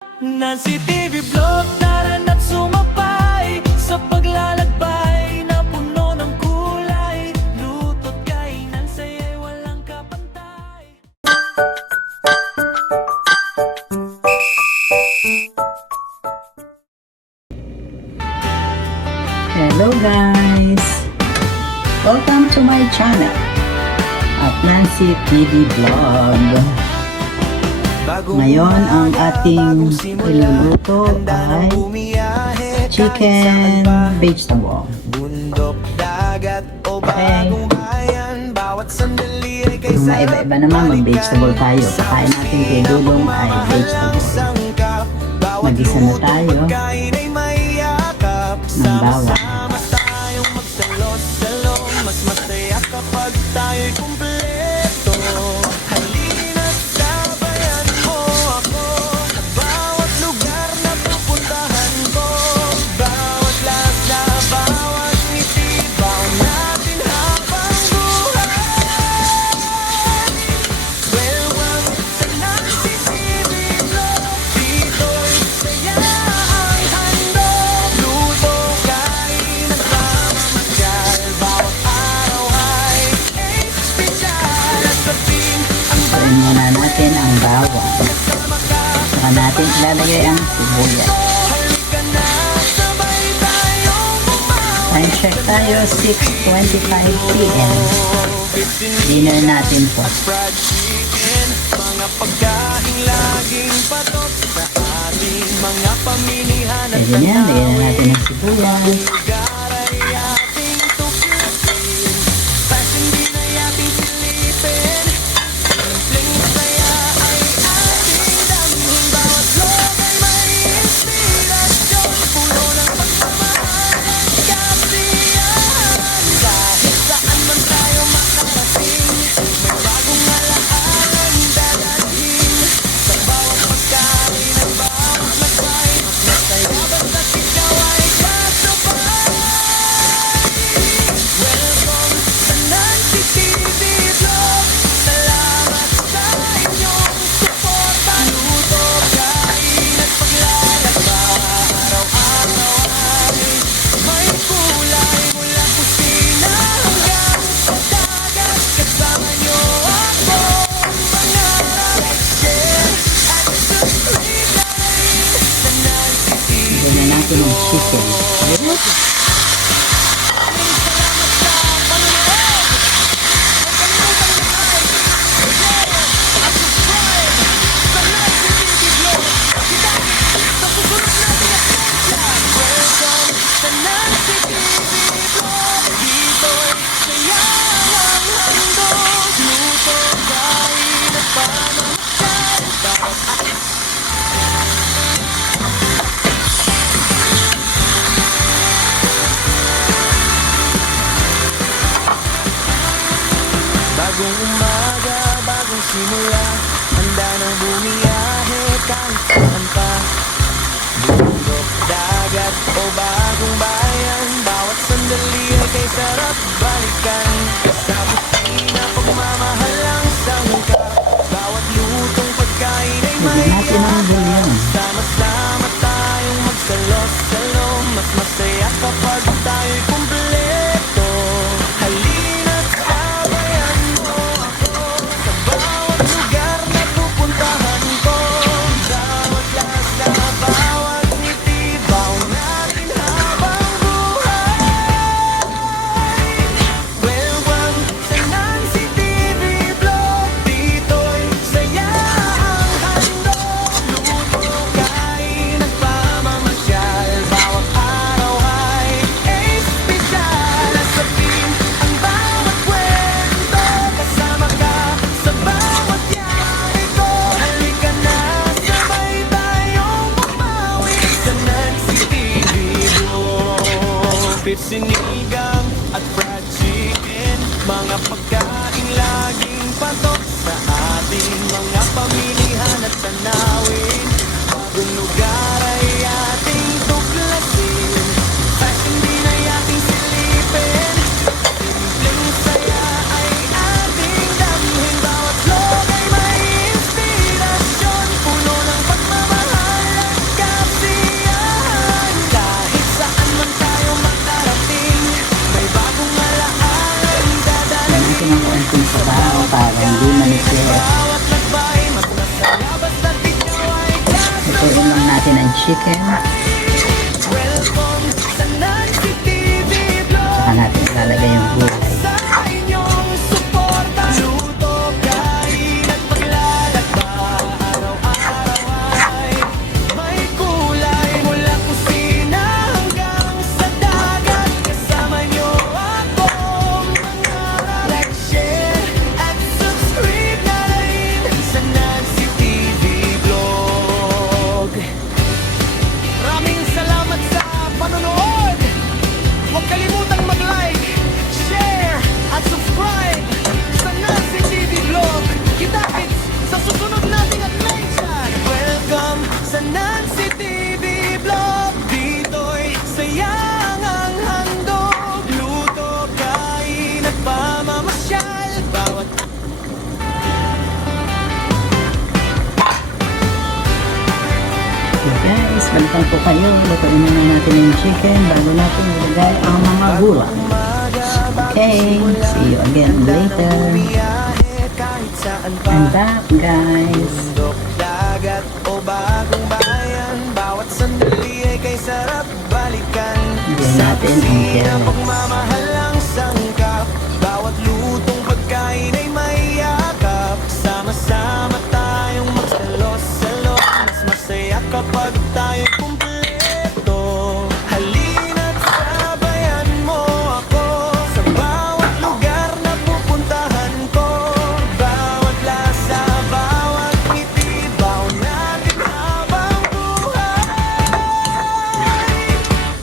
Nancy TV Vlog, tara na't sumabay sa paglalakbay na puno ng kulay. Luto't kainan, saya'y walang kapantay. Hello guys! Welcome to my channel at Nancy TV Vlog. Ngayon ang ating iluluto ay chicken vegetable. Okay. Yung maiba-iba naman mag-vegetable tayo. Pakain natin kay Dulong ay vegetable. Mag-isa na tayo ng bawang. Mas masaya kapag tayo'y kumpleto. Halina't sabayan mo ako sa bawat lugar na pupuntahan ko. Bawat lasa, bawat ngiti, baon natin habang buhay. Welcome sa Nancy TV Vlog. Dito'y saya ang handog. Luto, kain at pamamasyal. Bawat Sayin muna natin ang bawang. Saka natin ilalagay ang sibuyas. Time check tayo, 6:25 PM. Dinner natin po. Mga pagkain laging patok sa ating mga pamilihan at Pwede yan, lagyan na natin ang sibuyas. lugar ay ating tuklasin. Passion din ay ating silipin. Simpleng saya ay ating damhin. Bawat loob ay may inspirasyon. Puno ng pagmamahal at kasiyahan. Kahit saan man tayo makarating, may bagong alaalang dadalhin. Sa bawat pagkain at bawat lagbay, mas masaya basta't ikaw ay kasabay. Welcome sa Nancy TV Vlog. Salamat sa inyong suporta. Luto, kain at paglalakbay. Araw-araw ay may kulay. Mula kusina hanggang sa dagat, kasama niyo ako. Pangarap, share at subscribe na rin sa Nancy TV. Lagyan na natin ang chicken. Bagong umaga, bagong simula, handa nang bumiyahe kahit saan pa. Bundok, dagat o bagong bayan, bawat sandali ay kay sarap balikan. Sa busina, pagmamahal ang sangkap, bawat lutong pagkain ay may Lagyan natin ang bouillon. sama-sama tayong magsalo-salo, mas masaya kapag tayo'y kumpleto. Halina't sabayan mo ako sa bawat lugar na pupuntahan ko. Bawat lasa, bawat ngiti, baon natin habang buhay. Welcome sa Nancy TV Vlog. Dito'y saya ang handog. Luto, kain at pamamasyal. Bawat araw ay espesyal. Sabihin ang bawat kwento. Kasama ka sa bawat yari ko. Halika na, sabay tayong bumawi sa Nancy TV Vlog. Beef sinigang at fried chicken, mga pagkain laging patok sa ating mga pamilihan at tanawin. Bagong lugar ay ating tuklasin. Passion din ay ating silipin. Simpleng saya ay ating damhin. Bawat loob ay may inspirasyon. Puno ng pagmamahal Lutuin lang natin ang chicken. Welcome sa Nancy TV Vlog. Saka natin ilalagay yung gulay. Sa inyong suporta, luto, kain at paglalakba. Araw-araw ay may kulay mula kusina hanggang sa dagat. Kasama niyo ako, mga like, share at subscribe na rin sa Nancy TV Vlog. Maraming salamat sa panonood. Huwag kalimutang mag-like, share, at subscribe sa Nancy TV Vlog. Kita-kits sa susunod nating adventure. Welcome sa Nancy TV Vlog. Dito'y sayang ang handog. Luto, kain at pamamasyal. Bawat Okay guys, balikan po kayo. Lutuin muna natin yung chicken bago natin ilagay ang mga gulay. Okay, see you again later. biyahe kahit saan pa. I'm back guys. Bundok, dagat o bagong bayan, bawat sandali ay kay sarap balikan. Bigyan Sa natin ang kusina carrots. pagmamahal ang sangkap, bawat lutong pagkain ay may yakap. Sama-sama tayong magsalos-salos, mas masaya kapag tayo'y kumpleto. Halina't sabayan mo ako sa bawat lugar na pupuntahan ko. Bawat lasa, bawat ngiti, baon natin habang buhay.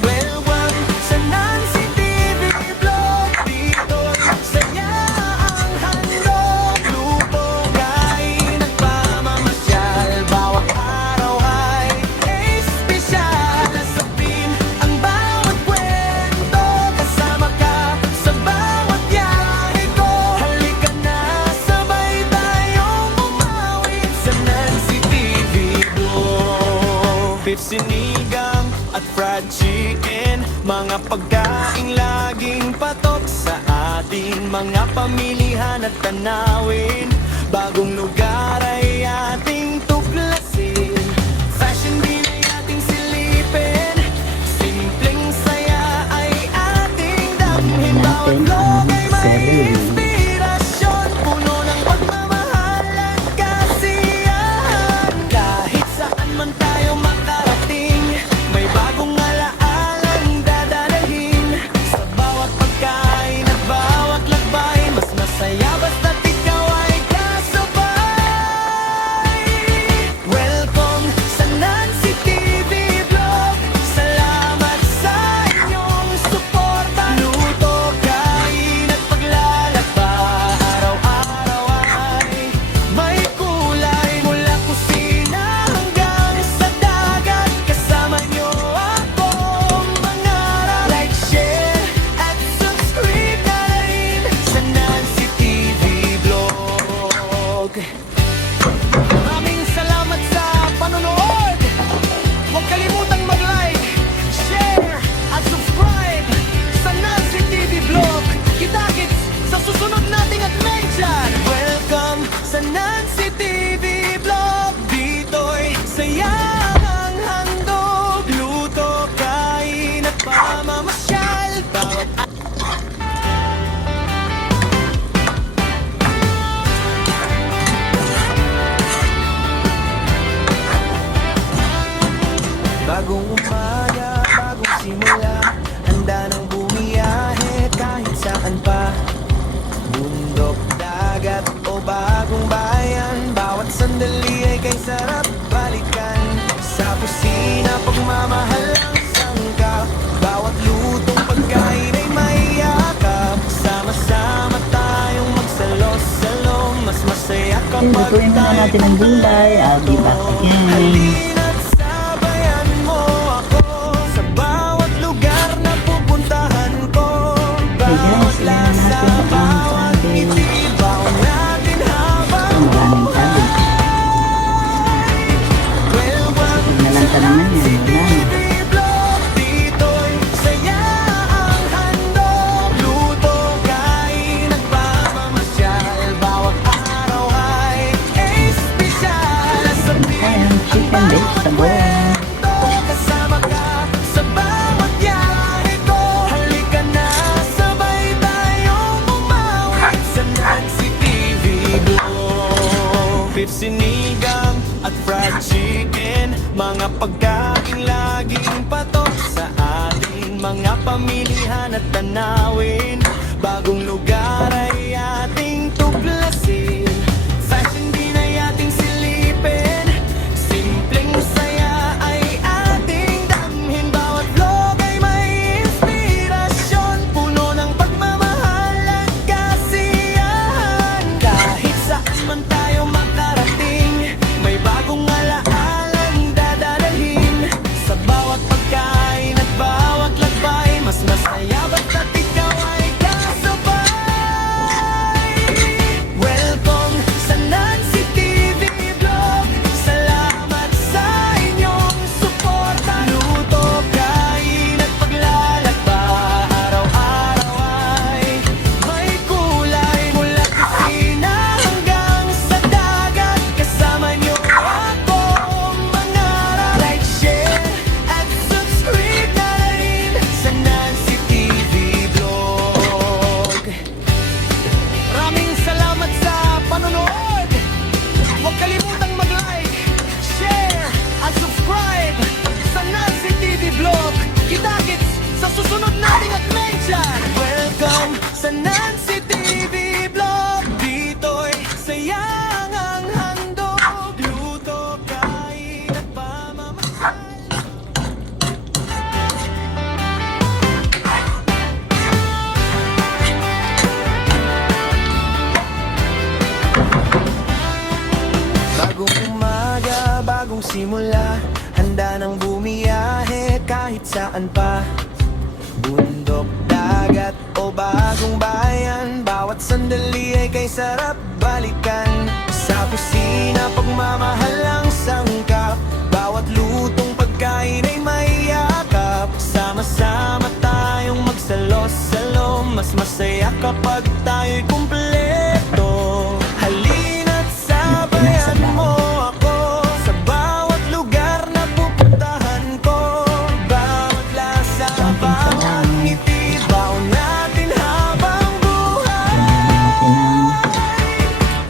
Welcome sa Nancy TV Vlog. Dito'y saya ang handog. Luto, kain at pamamasyal. Bawat araw ay espesyal. Sabihin ang bawat kwento. Kasama ka sa bawat biyahe ko. Halika na, sabay tayong umawit sa Nancy TV Vlog. Beef sinigang at fried chicken, mga pagkaing laging patok sa ating mga pamilihan at tanawin. Bagong lugar ay ating tuklasin, fashion din ay ating silipin. Simpleng saya ay ating damhin. Bawat Natin vlog ang ay may celery. inspirasyon, puno ng pagmamahal at kasiyahan. Kahit saan man tayo makarating, may bagong alaalang dadalhin. Sa bawat pagkain at bawat lakbay, mas masaya basta't ikaw ay kasabay. Welcome sa Nancy TV Vlog. Salamat sa inyong suporta. Luto, kain at paglalakba. Araw-araw ay may kulay mula kusina hanggang sa dagat. Kasama niyo ako, mangarap. Like, share at subscribe na rin sa Nancy TV Vlog. Maraming salamat sa panonood. Huwag kalimutang mag-like, share, at subscribe sa Nancy TV Vlog. Kita-kits sa susunod nating adventure. Welcome sa Nancy TV Vlog. Dito'y saya ang handog. Luto, kain at pamamasyal. Bawat bagong umaga, bagong simula, handa nang bumiyahe kahit saan pa. Bundok, dagat o bagong bayan, bawat sandali ay kay sarap balikan. Sa kusina pagmamahal ang sangkap, bawat lutong pagkain ay may yakap. Sama-sama tayong magsalos-salo, mas masaya Okay, kapag lutuin muna tayo natin ang gulay. I'll be back again. Halina't sabayan mo ako sa bawat lugar na pupuntahan ko. Hey guys, Bawat ilan lasa, natin ang bawat cabbage. ngiti, baon natin habang Maraming cabbage. welcome Nalanta naman yan. Wala na. TV Vlog. Dito'y saya ang handog. Luto, kain at pamamasyal. Bawat araw ay espesyal. Sabihin Ayan, chicken Vegetable. Kasama ka sa bawat biyahe ko. Halika na, sabay tayong umawit sa Nancy TV Blog. Beef sinigang at fried chicken, mga pagkain laging patok sa ating mga pamilihan at tanawin. Bagong lugar ay ating tuklasin, fashion din ay ating silipin, simpleng saya ay ating damhin. Bawat vlog ay may inspirasyon, puno ng pagmamahal at kasiyahan. Kahit saan man tayo makarating, may bagong alaalang dadalhin. Sa bawat pagkain at bawat lakbay, mas masaya basta't ikaw ay kasabay. Welcome sa Nancy TV Blog. Salamat sa inyong suporta. Luto, kain at paglalakba, araw-araw ay may kulay. Mula kusina hanggang sa dagat, kasama niyo ako mangarap. Like, share at subscribe na rin sa Nancy TV Blog. Maraming salamat sa panonood. Huwag kalimutang mag-like, share at subscribe sa Nancy TV Blog. Kita-kits sa susunod nating adventure. Welcome sa Nancy TV Blog. Dito'y sayang ang handog, luto, kain at pamamahal. Bagong umaga, bagong simula, handa nang bumiyahe kahit saan pa. Bundok, dagat o bagong bayan, bawat sandali ay kay sarap balikan. Sa kusina, pagmamahal ang sangkap, bawat lutong pagkain ay may yakap. Sama-sama tayong magsalo-salo, mas masaya kapag tayo'y kumpleto. Halina't sabayan mo ako sa bawat lugar na pupuntahan ko. Bawat lasa, bawat ngiti, baon natin habang buhay.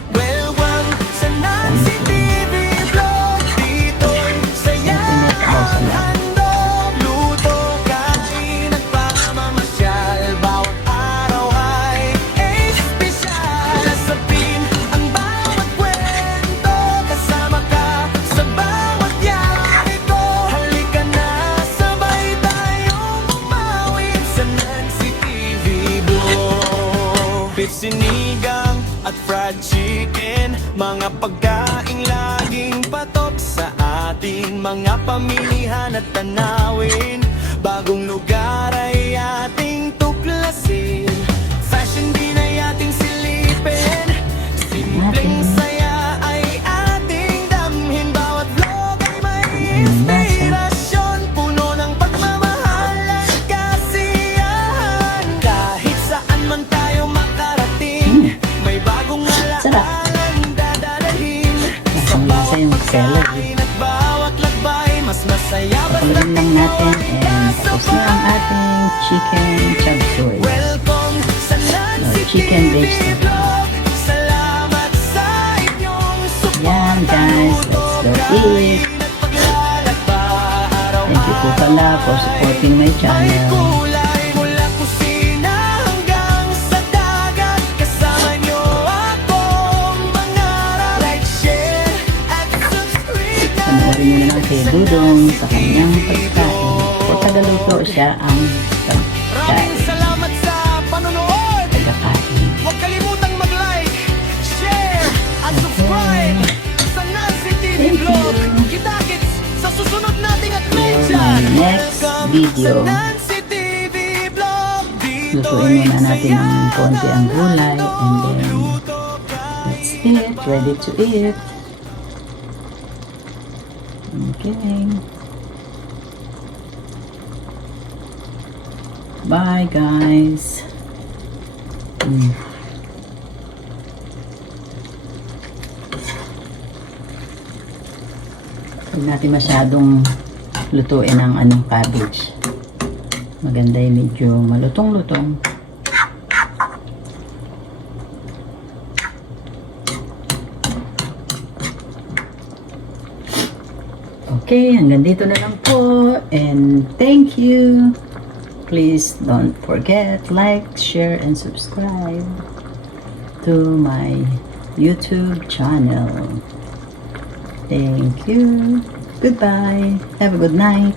Welcome sa Nancy TV Blog. Dito'y saya ang handog, luto, kain at pamamasyal. Bawat araw ay espesyal. Lasapin ang bawat kwento, kasama ka sa bawat biyahe ko. Halika na, sabay tayong umawit sa Nancy TV Blog. Beef sinigang at fried chicken, mga pagkain laging patok sa ating mga pamilihan at tanawin. Bagong lugar ay ating tuklasin, fashion din ay ating silipin, simpleng saya ay ating damhin. Bawat vlog ay may inspirasyon, puno ng pagmamahal at kasiyahan. Kahit saan man tayo makarating, may bagong alaalang dadalhin. Sa Masang-masa bawat yung seller. pagkain at bawat lakbay, mas masaya basta't Pakuloyin lang natin ikaw ay and tapos na ang ating chicken chop suey. Welcome sa Nancy chicken TV vegetable. Blog. Salamat sa inyong suporta. Yan, guys, let's go eat. Kain at paglalakba, Thank you po pala for supporting my may channel. kulay. Mula kusina hanggang sa dagat, kasama niyo akong mangarap. Like, share at subscribe na Panoorin nyo na lang kay Dudong sa kanyang pagkain. O tagaluto siya ang Maraming salamat sa panonood. pagkakain. Huwag kalimutang mag-like, share, at subscribe sa Nancy TV Blog. Kita-kits sa susunod nating adventure. For my next Welcome video, sa Nancy TV Blog. lutuin muna natin ng konti ang gulay and then let's eat. Ready to eat. Okay. Bye guys. Huwag natin masyadong lutuin ang cabbage. Maganda yung medyo malutong-lutong. Okay, hanggang dito na lang po. And thank you. Please don't forget, like, share, and subscribe to my YouTube channel. Thank you. Goodbye. Have a good night.